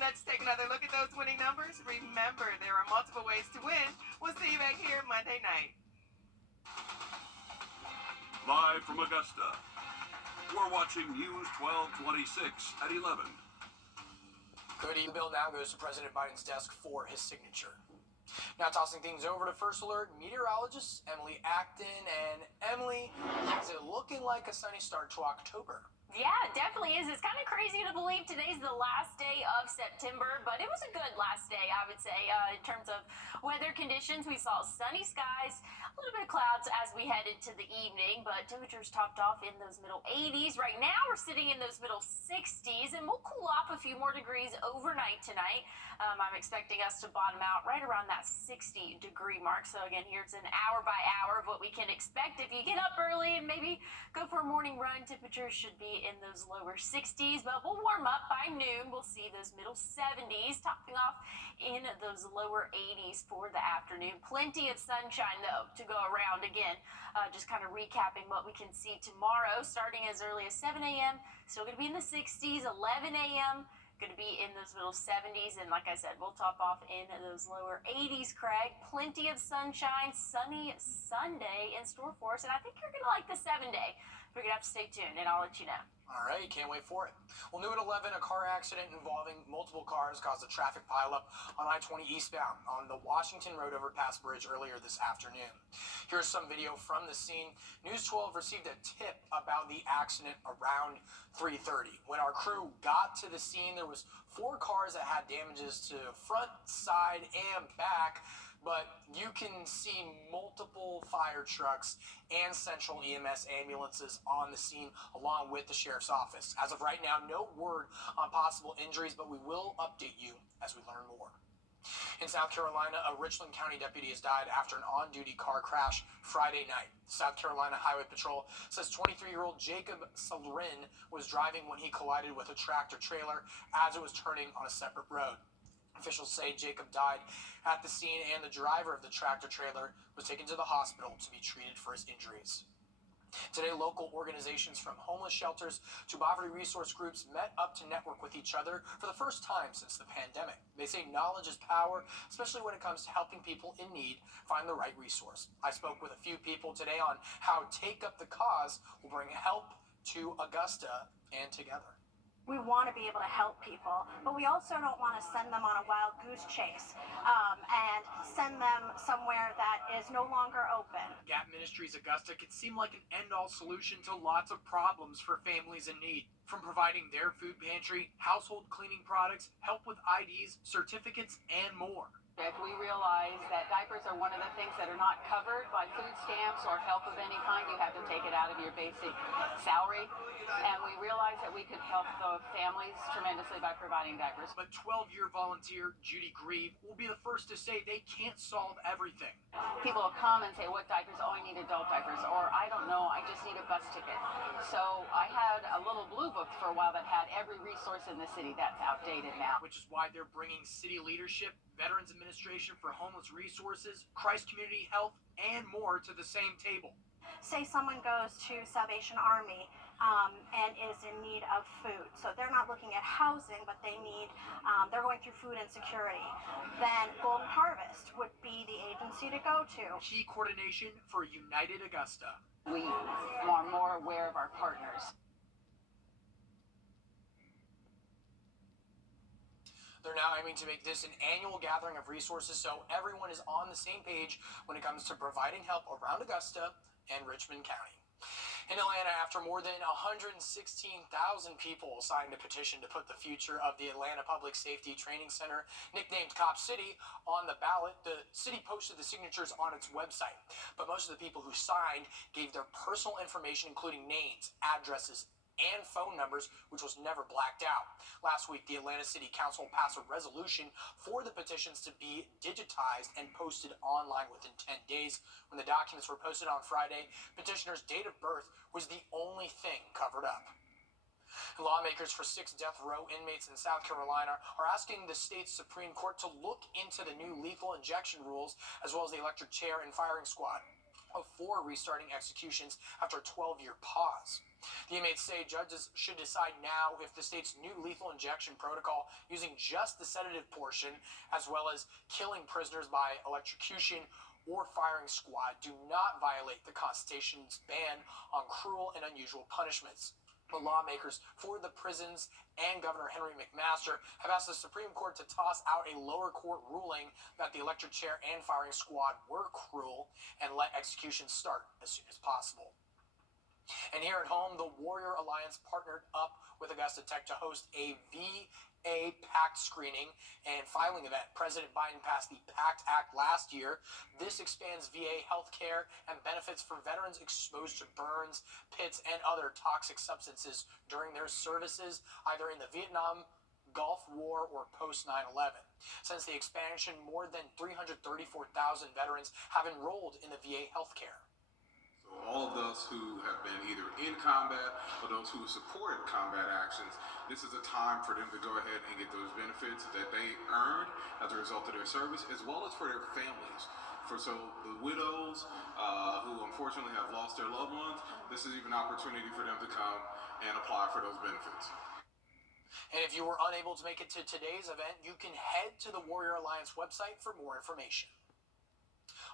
Let's take another look at those winning numbers. Remember, there are multiple ways to win. We'll see you back here Monday night. Live from Augusta, we're watching News 1226 at 11. Good evening. Bill now goes to President Biden's desk for his signature. Now tossing things over to First Alert meteorologist Emily Acton. And Emily, is it looking like a sunny start to October? Yeah, it definitely is. It's kind of crazy to believe today's the last day of September, but it was a good last day, I would say, in terms of weather conditions. We saw sunny skies, a little bit of clouds as we headed to the evening, but temperatures topped off in those middle 80s. Right now, we're sitting in those middle 60s, and we'll cool off a few more degrees overnight tonight. I'm expecting us to bottom out right around that 60-degree mark. So again, here's an hour by hour of what we can expect. If you get up early and maybe go for a morning run, temperatures should be in those lower 60s, but we'll warm up by noon. We'll see those middle 70s, topping off in those lower 80s for the afternoon. Plenty of sunshine, though, to go around. Again, just kind of recapping what we can see tomorrow, starting as early as 7 a.m., still going to be in the 60s, 11 a.m., going to be in those middle 70s, and like I said, we'll top off in those lower 80s, Craig. Plenty of sunshine, sunny Sunday in store for us, and I think you're going to like the 7-day. We're going to have to stay tuned, and I'll let you know. All right, can't wait for it. Well, new at 11, a car accident involving multiple cars caused a traffic pileup on I-20 eastbound on the Washington Road overpass bridge earlier this afternoon. Here's some video from the scene. News 12 received a tip about the accident around 3:30. When our crew got to the scene, there was 4 cars that had damages to front, side, and back. But you can see multiple fire trucks and central EMS ambulances on the scene along with the sheriff's office. As of right now, no word on possible injuries, but we will update you as we learn more. In South Carolina, a Richland County deputy has died after an on-duty car crash Friday night. South Carolina Highway Patrol says 23-year-old Jacob Salrin was driving when he collided with a tractor trailer as it was turning on a separate road. Officials say Jacob died at the scene, and the driver of the tractor trailer was taken to the hospital to be treated for his injuries. Today, local organizations from homeless shelters to poverty resource groups met up to network with each other for the first time since the pandemic. They say knowledge is power, especially when it comes to helping people in need find the right resource. I spoke with a few people today on how Take Up the Cause will bring help to Augusta and together. We want to be able to help people, but we also don't want to send them on a wild goose chase and send them somewhere that is no longer open. Gap Ministries Augusta could seem like an end-all solution to lots of problems for families in need. From providing their food pantry, household cleaning products, help with IDs, certificates, and more. If we realize that diapers are one of the things that are not covered by food stamps or help of any kind, you have to take it out of your basic salary. And we realize that we could help the families tremendously by providing diapers. But 12-year volunteer Judy Grieve will be the first to say they can't solve everything. People will come and say, what diapers? Oh, I need adult diapers. Or I don't know, I just need a bus ticket. So I had a little blue book for a while that had every resource in the city. That's outdated now. Which is why they're bringing city leadership, Veterans Administration for Homeless Resources, Christ Community Health, and more to the same table. Say someone goes to Salvation Army and is in need of food. So they're not looking at housing, but they're going through food insecurity. Then Golden Harvest would be the agency to go to. Key coordination for United Augusta. We are more aware of our partners. They're now aiming to make this an annual gathering of resources so everyone is on the same page when it comes to providing help around Augusta and Richmond County. In Atlanta, after more than 116,000 people signed a petition to put the future of the Atlanta Public Safety Training Center, nicknamed Cop City, on the ballot, the city posted the signatures on its website. But most of the people who signed gave their personal information, including names, addresses, and phone numbers, which was never blacked out. Last week, the Atlanta City Council passed a resolution for the petitions to be digitized and posted online within 10 days. When the documents were posted on Friday, petitioners' date of birth was the only thing covered up. Lawmakers for 6 death row inmates in South Carolina are asking the state's Supreme Court to look into the new lethal injection rules, as well as the electric chair and firing squad. before restarting executions after a 12-year pause. The inmates say judges should decide now if the state's new lethal injection protocol, using just the sedative portion, as well as killing prisoners by electrocution or firing squad, do not violate the Constitution's ban on cruel and unusual punishments. The lawmakers for the prisons and Governor Henry McMaster have asked the Supreme Court to toss out a lower court ruling that the electric chair and firing squad were cruel and let executions start as soon as possible. And here at home, the Warrior Alliance partnered up with Augusta Tech to host a VA PACT screening and filing event. President Biden passed the PACT Act last year. This expands VA health care and benefits for veterans exposed to burns, pits, and other toxic substances during their services, either in the Vietnam, Gulf War, or post 9/11. Since the expansion, more than 334,000 veterans have enrolled in the VA health care. So all of those who have been either in combat or those who supported combat actions, this is a time for them to go ahead and get those benefits that they earned as a result of their service, as well as for their families. So the widows who unfortunately have lost their loved ones, this is even an opportunity for them to come and apply for those benefits. And if you were unable to make it to today's event, you can head to the Warrior Alliance website for more information.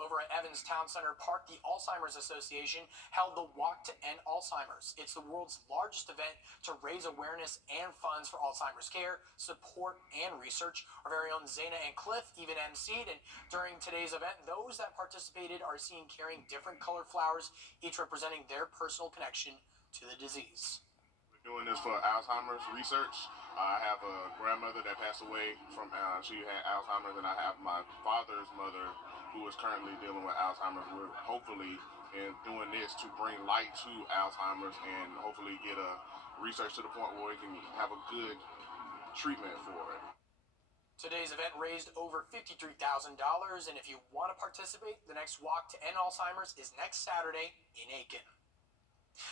Over at Evans Town Center Park, the Alzheimer's Association held the Walk to End Alzheimer's. It's the world's largest event to raise awareness and funds for Alzheimer's care, support, and research. Our very own Zaina and Cliff even emceed, and during today's event, those that participated are seen carrying different colored flowers, each representing their personal connection to the disease. We're doing this for Alzheimer's research. I have a grandmother that passed away from, she had Alzheimer's, and I have my father's mother who is currently dealing with Alzheimer's. We're hopefully doing this to bring light to Alzheimer's and hopefully get a research to the point where we can have a good treatment for it. Today's event raised over $53,000, and if you want to participate, the next Walk to End Alzheimer's is next Saturday in Aiken.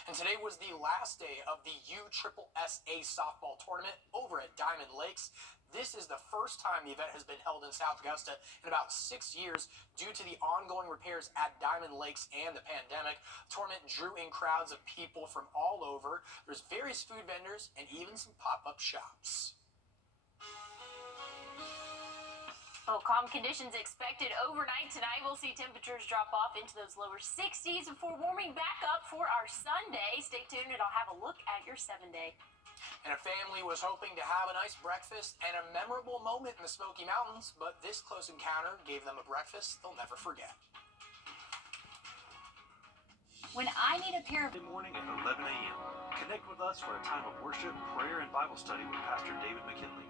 And today was the last day of the USSSA softball tournament over at Diamond Lakes. This is the first time the event has been held in South Augusta in about 6 years due to the ongoing repairs at Diamond Lakes and the pandemic. The tournament drew in crowds of people from all over. There's various food vendors and even some pop-up shops. Well, calm conditions expected overnight tonight. We'll see temperatures drop off into those lower 60s before warming back up for our Sunday. Stay tuned and I'll have a look at your 7-day. And a family was hoping to have a nice breakfast and a memorable moment in the Smoky Mountains, but this close encounter gave them a breakfast they'll never forget. When I need a pair of Sunday morning at 11 a.m. Connect with us for a time of worship, prayer, and Bible study with Pastor David McKinley.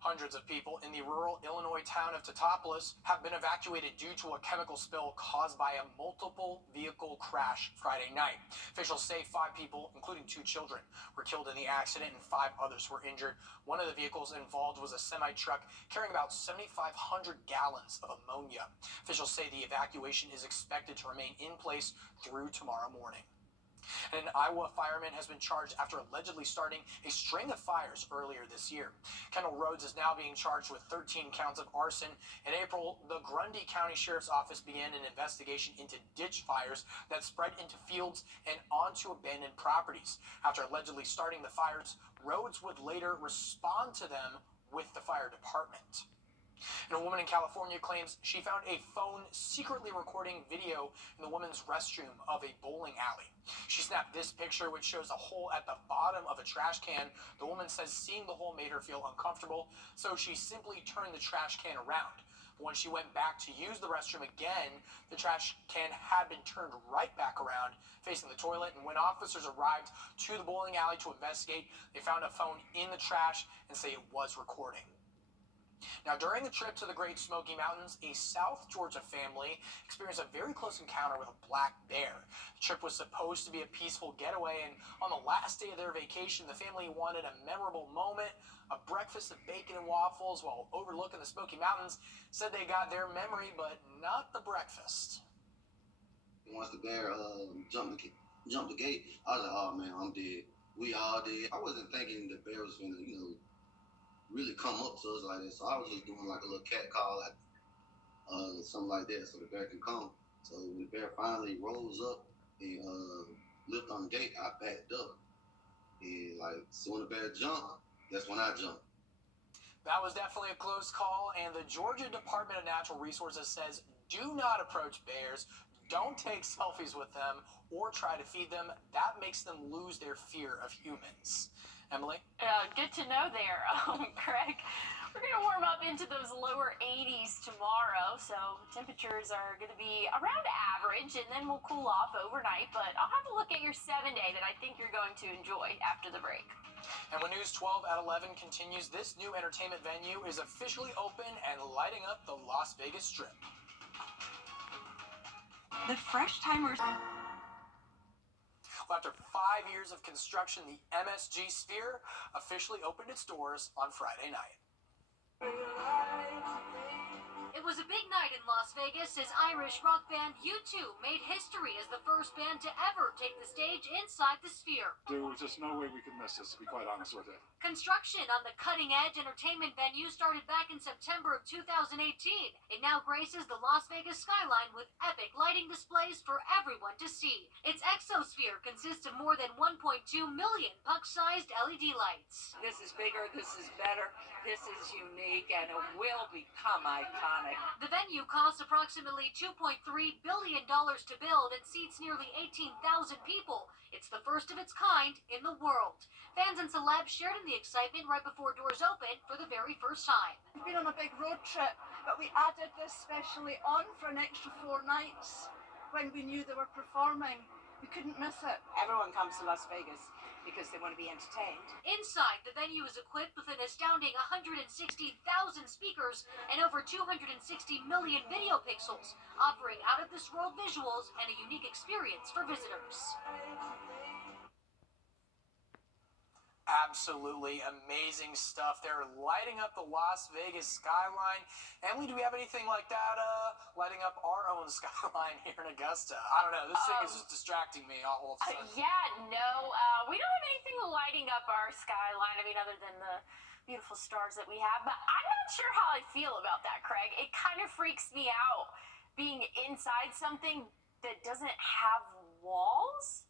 Hundreds of people in the rural Illinois town of Teutopolis have been evacuated due to a chemical spill caused by a multiple vehicle crash Friday night. Officials say 5 people, including 2 children, were killed in the accident and 5 others were injured. One of the vehicles involved was a semi-truck carrying about 7,500 gallons of ammonia. Officials say the evacuation is expected to remain in place through tomorrow morning. And an Iowa fireman has been charged after allegedly starting a string of fires earlier this year. Kendall Rhodes is now being charged with 13 counts of arson. In April, the Grundy County Sheriff's Office began an investigation into ditch fires that spread into fields and onto abandoned properties. After allegedly starting the fires, Rhodes would later respond to them with the fire department. And a woman in California claims she found a phone secretly recording video in the woman's restroom of a bowling alley. She snapped this picture, which shows a hole at the bottom of a trash can. The woman says seeing the hole made her feel uncomfortable, so she simply turned the trash can around. When she went back to use the restroom again, the trash can had been turned right back around, facing the toilet, and when officers arrived to the bowling alley to investigate, they found a phone in the trash and say it was recording. Now, during a trip to the Great Smoky Mountains, a South Georgia family experienced a very close encounter with a black bear. The trip was supposed to be a peaceful getaway, and on the last day of their vacation, the family wanted a memorable moment, a breakfast of bacon and waffles while overlooking the Smoky Mountains. Said they got their memory, but not the breakfast. Once the bear jumped the gate, I was like, oh man, I'm dead. We all dead. I wasn't thinking the bear was gonna, really come up to us like that. So I was just doing like a little cat call, like, something like that, so the bear can come. So when the bear finally rose up and lifted on the gate, I backed up. And like, so when the bear jumped, that's when I jumped. That was definitely a close call, and the Georgia Department of Natural Resources says do not approach bears, don't take selfies with them, or try to feed them. That makes them lose their fear of humans. Emily? Good to know there, Craig. We're going to warm up into those lower 80s tomorrow, so temperatures are going to be around average, and then we'll cool off overnight. But I'll have a look at your 7-day that I think you're going to enjoy after the break. And when News 12 at 11 continues, this new entertainment venue is officially open and lighting up the Las Vegas Strip. The Fresh Timers. Well, after 5 years of construction, the MSG Sphere officially opened its doors on Friday night. It was a big night in Las Vegas as Irish rock band U2 made history as the first band to ever take the stage inside the Sphere. There was just no way we could miss this, to be quite honest with you. Construction on the cutting-edge entertainment venue started back in September of 2018. It now graces the Las Vegas skyline with epic lighting displays for everyone to see. Its exosphere consists of more than 1.2 million puck-sized LED lights. This is bigger, this is better, this is unique, and it will become iconic. The venue costs approximately $2.3 billion to build and seats nearly 18,000 people. It's the first of its kind in the world. Fans and celebs shared in the excitement right before doors opened for the very first time. We've been on a big road trip, but we added this specially on for an extra 4 nights. When we knew they were performing, we couldn't miss it. Everyone comes to Las Vegas because they want to be entertained. Inside, the venue is equipped with an astounding 160,000 speakers and over 260 million video pixels, offering out-of-this-world visuals and a unique experience for visitors. Absolutely amazing stuff. They're lighting up the Las Vegas skyline. Emily, do we have anything like that lighting up our own skyline here in Augusta? I don't know. This thing is just distracting me all of a sudden. Yeah, no. We don't have anything lighting up our skyline. I mean, other than the beautiful stars that we have. But I'm not sure how I feel about that, Craig. It kind of freaks me out being inside something that doesn't have walls.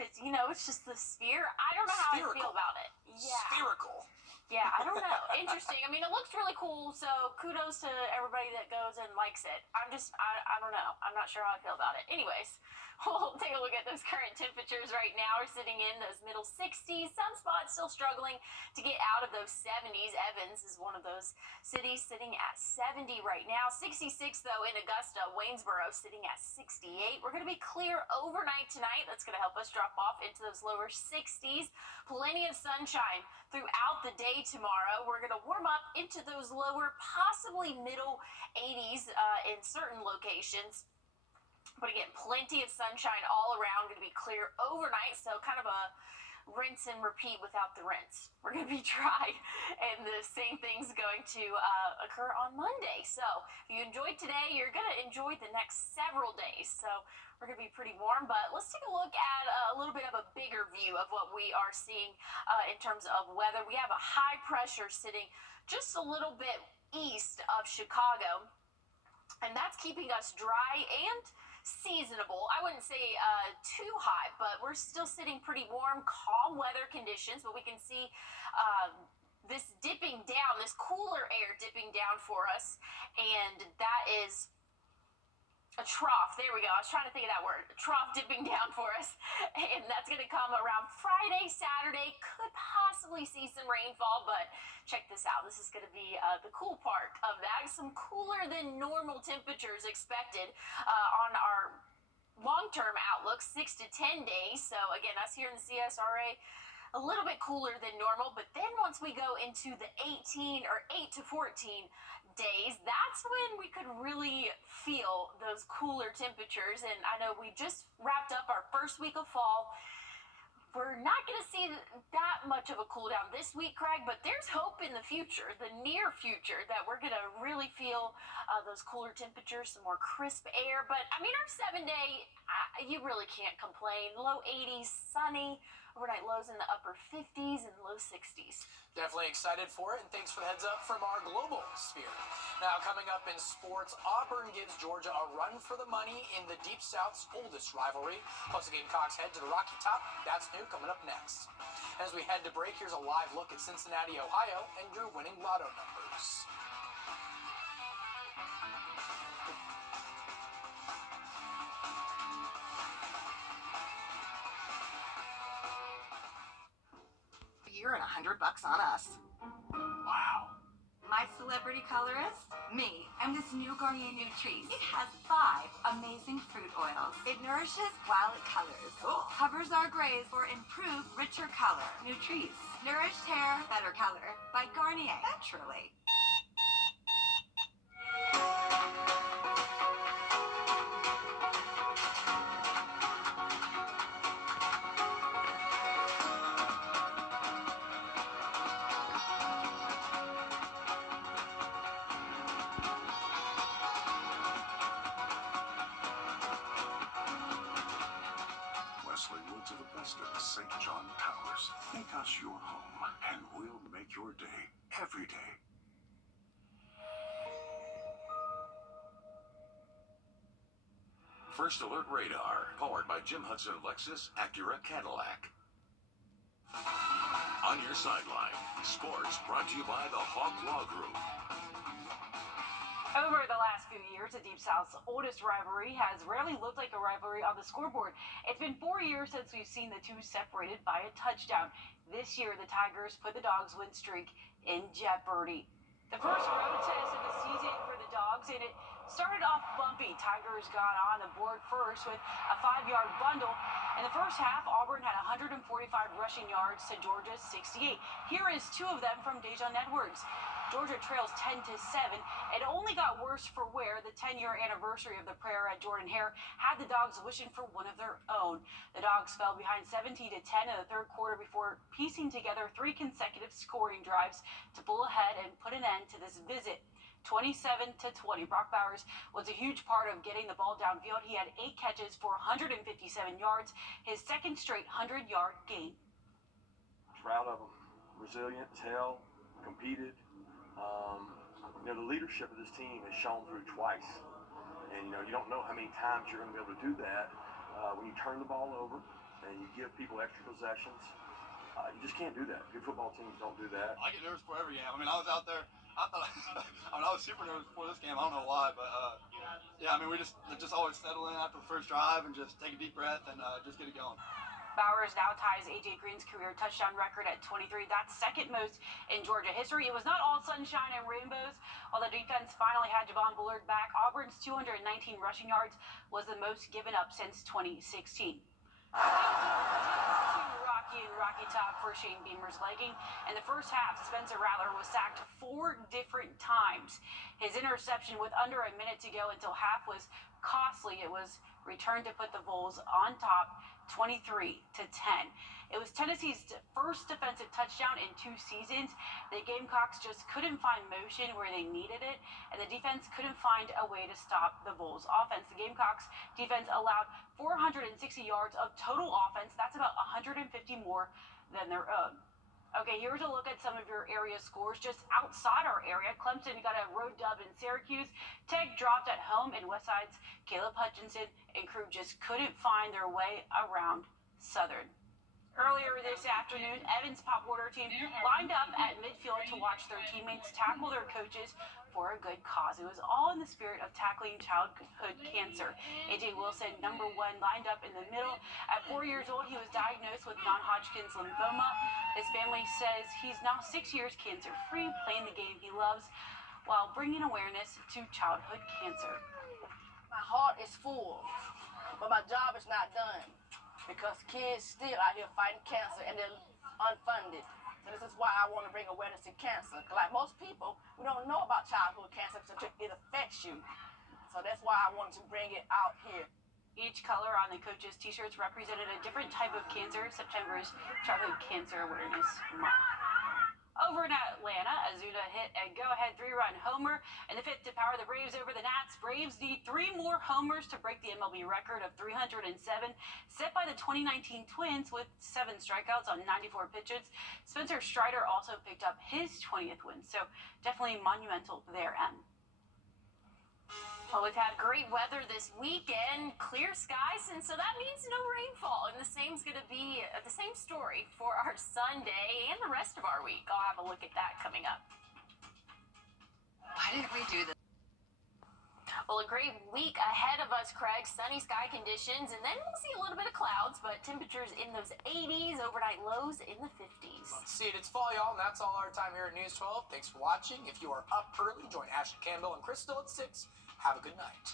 It's, it's just the sphere. I don't know how I feel about it. Yeah. Spherical. Yeah, I don't know. Interesting. I mean, it looks really cool, so kudos to everybody that goes and likes it. I don't know. I'm not sure how I feel about it. Anyways, we'll take a look at those current temperatures right now. We're sitting in those middle 60s. Some spots still struggling to get out of those 70s. Evans is one of those cities sitting at 70 right now. 66, though, in Augusta. Waynesboro sitting at 68. We're going to be clear overnight tonight. That's going to help us drop off into those lower 60s. Plenty of sunshine throughout the day tomorrow. We're going to warm up into those lower, possibly middle 80s in certain locations. But again, plenty of sunshine all around. Going to be clear overnight, so kind of a rinse and repeat without the rinse. We're going to be dry, and the same thing's going to occur on Monday. So if you enjoyed today, you're going to enjoy the next several days. So we're going to be pretty warm, but let's take a look at a little bit of a bigger view of what we are seeing in terms of weather. We have a high pressure sitting just a little bit east of Chicago, and that's keeping us dry and seasonable. I wouldn't say too high, but we're still sitting pretty warm, calm weather conditions, but we can see this dipping down, this cooler air dipping down for us, and that is a trough. There we go. I was trying to think of that word. A trough dipping down for us. And that's going to come around Friday, Saturday. Could possibly see some rainfall, but check this out. This is going to be the cool part of that. Some cooler than normal temperatures expected on our long-term outlook, 6 to 10 days. So again, us here in the CSRA, a little bit cooler than normal, but then once we go into the 18 or 8 to 14 days, that's when we could really feel those cooler temperatures. And I know we just wrapped up our first week of fall. We're not going to see that much of a cool down this week, Craig, but there's hope in the future, the near future, that we're going to really feel those cooler temperatures, some more crisp air. But I mean, our 7-day, you really can't complain. Low 80s, sunny, Overnight lows in the upper 50s and low 60s. Definitely excited for it, and thanks for the heads up from our global sphere. Now, coming up in sports, Auburn gives Georgia a run for the money in the Deep South's oldest rivalry. Plus, the Gamecocks head to the Rocky Top. That's new coming up next. As we head to break, here's a live look at Cincinnati, Ohio, and your winning lotto numbers. Year and $100 on us. Wow. My celebrity colorist? Me. I'm this new Garnier Nutrice. It has 5 amazing fruit oils. It nourishes while it colors. Cool. Covers our grays for improved, richer color. Nutrice. Nourished hair, better color. By Garnier. Naturally. Woods are the best at St. John Towers. Make us your home, and we'll make your day every day. First Alert Radar, powered by Jim Hudson Lexus Acura Cadillac. On your sideline, sports brought to you by the Hawk Law Group. Over the last few years, the Deep South's oldest rivalry has rarely looked like a rivalry on the scoreboard. It's been 4 years since we've seen the two separated by a touchdown. This year, the Tigers put the Dogs' win streak in jeopardy. The first road test of the season for the Dogs, and it started off bumpy. Tigers got on the board first with a 5-yard bundle. In the first half, Auburn had 145 rushing yards to Georgia's 68. Here is 2 of them from Dejan Edwards. Georgia trails 10-7. It only got worse for wear. The 10-year anniversary of the prayer at Jordan-Hare had the Dogs wishing for one of their own. The Dogs fell behind 17-10 in the third quarter before piecing together 3 consecutive scoring drives to pull ahead and put an end to this visit. 27-20. Brock Bowers was a huge part of getting the ball downfield. He had 8 catches for 157 yards, his second straight 100-yard game. Proud of them. Resilient as hell, competed. The leadership of this team has shown through twice. And, you don't know how many times you're going to be able to do that. When you turn the ball over and you give people extra possessions, you just can't do that. Good football teams don't do that. I get nervous before every game. I was out there. I thought I was super nervous before this game. I don't know why, but we just always settle in after the first drive and just take a deep breath and just get it going. Bowers now ties A.J. Green's career touchdown record at 23. That's second most in Georgia history. It was not all sunshine and rainbows. While the defense finally had Javon Bullard back, Auburn's 219 rushing yards was the most given up since 2016. Rocky Top for Shane Beamer's legging. In the first half, Spencer Rattler was sacked 4 different times. His interception with under a minute to go until half was costly. It was returned to put the Vols on top 23-10. It was Tennessee's first defensive touchdown in 2 seasons. The Gamecocks just couldn't find motion where they needed it, and the defense couldn't find a way to stop the Vols' offense. The Gamecocks defense allowed 460 yards of total offense. That's about 150 more than their own. Okay, here's a look at some of your area scores just outside our area. Clemson got a road dub in Syracuse. Tech dropped at home, and Westside's Caleb Hutchinson and crew just couldn't find their way around Southern. Earlier this afternoon, Evans Pop Warner team lined up at midfield to watch their teammates tackle their coaches for a good cause. It was all in the spirit of tackling childhood cancer. A.J. Wilson, number 1, lined up in the middle. At 4 years old, he was diagnosed with non-Hodgkin's lymphoma. His family says he's now 6 years cancer-free, playing the game he loves while bringing awareness to childhood cancer. My heart is full, but my job is not done because kids still out here fighting cancer and they're unfunded. So this is why I want to bring awareness to cancer. Like most people, we don't know about childhood cancer until it affects you. So that's why I wanted to bring it out here. Each color on the coaches' t-shirts represented a different type of cancer. September's Childhood Cancer Awareness Month. Over in Atlanta, Ozuna hit a go-ahead 3-run homer in the fifth to power the Braves over the Nats. Braves need 3 more homers to break the MLB record of 307, set by the 2019 Twins with 7 strikeouts on 94 pitches. Spencer Strider also picked up his 20th win, so definitely monumental their end. Well, we've had great weather this weekend, clear skies, and so that means no rainfall. And the same story for our Sunday and the rest of our week. I'll have a look at that coming up. Why didn't we do this? Well, a great week ahead of us, Craig. Sunny sky conditions, and then we'll see a little bit of clouds, but temperatures in those 80s, overnight lows in the 50s. Let's see it. It's fall, y'all, and that's all our time here at News 12. Thanks for watching. If you are up early, join Ashley Campbell and Crystal at 6. Have a good night.